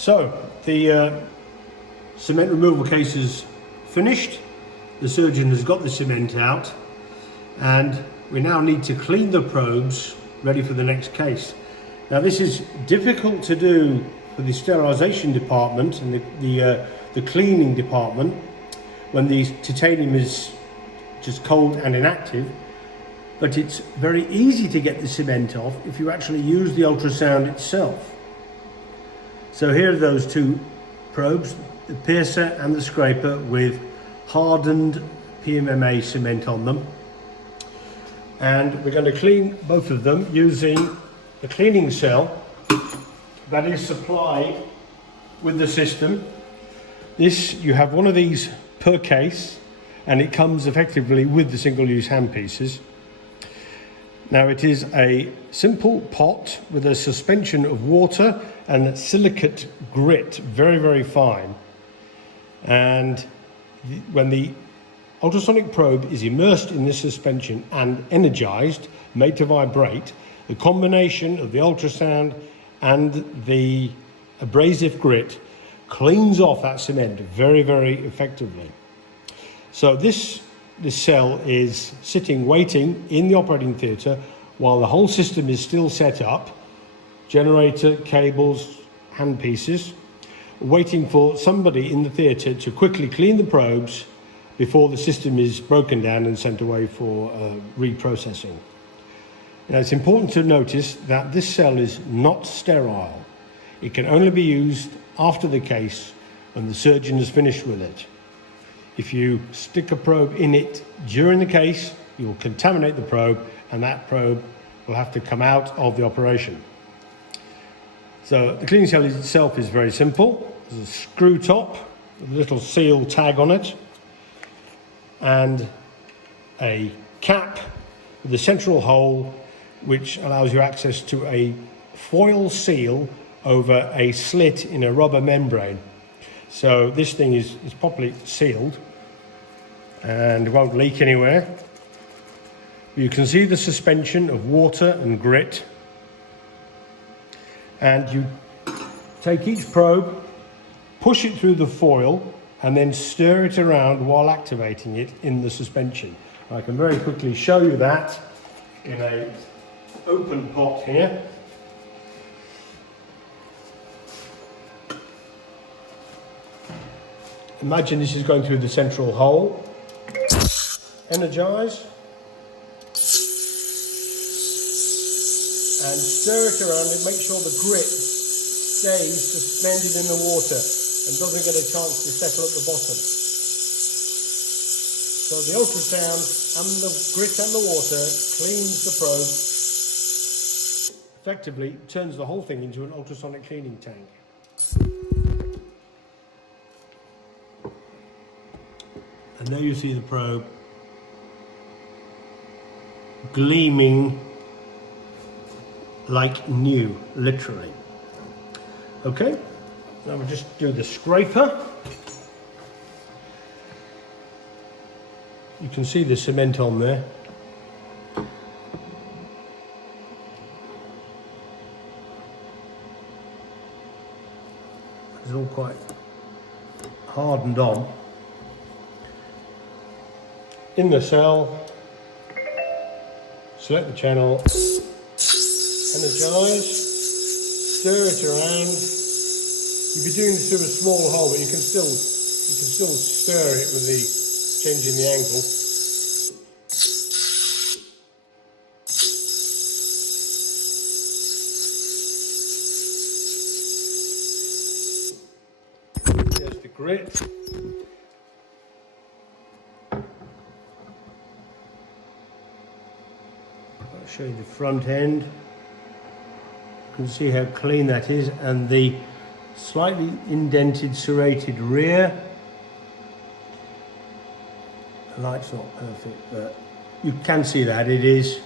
So the cement removal case is finished. The surgeon has got the cement out, and we now need to clean the probes ready for the next case. Now this is difficult to do for the sterilisation department and the cleaning department when the titanium is just cold and inactive, but it's very easy to get the cement off if you actually use the ultrasound itself. So here are those two probes, the piercer and the scraper, with hardened PMMA cement on them. And we're going to clean both of them using the cleaning cell that is supplied with the system. This, you have one of these per case, and it comes effectively with the single-use handpieces. Now it is a simple pot with a suspension of water and silicate grit, very, very fine. And when the ultrasonic probe is immersed in this suspension and energized, made to vibrate, the combination of the ultrasound and the abrasive grit cleans off that cement very, very effectively. So this cell is sitting, waiting in the operating theatre while the whole system is still set up, generator, cables, handpieces, waiting for somebody in the theatre to quickly clean the probes before the system is broken down and sent away for reprocessing. Now it's important to notice that this cell is not sterile. It can only be used after the case when the surgeon has finished with it. If you stick a probe in it during the case, you will contaminate the probe, and that probe will have to come out of the operation. So the cleaning cell itself is very simple. There's a screw top with a little seal tag on it, and a cap with a central hole which allows you access to a foil seal over a slit in a rubber membrane. So this thing is properly sealed and won't leak anywhere. You can see the suspension of water and grit, and you take each probe, push it through the foil, and then stir it around while activating it in the suspension. I can very quickly show you that in an open pot here. Imagine this is going through the central hole. Energize. And stir it around and make sure the grit stays suspended in the water and doesn't get a chance to settle at the bottom. So the ultrasound and the grit and the water cleans the probe, effectively turns the whole thing into an ultrasonic cleaning tank. And there you see the probe gleaming like new, literally. Okay, now we'll just do the scraper. You can see the cement on there. It's all quite hardened on. In the cell, select the channel, energize, stir it around. You'll be doing this through a small hole, but you can still stir it with the change in the angle. There's the grit. I'll show you the front end. You can see how clean that is, and the slightly indented, serrated rear. The light's not perfect, but you can see that it is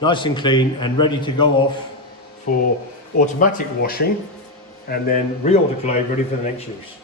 nice and clean and ready to go off for automatic washing, and then re-autoclave ready for the next use.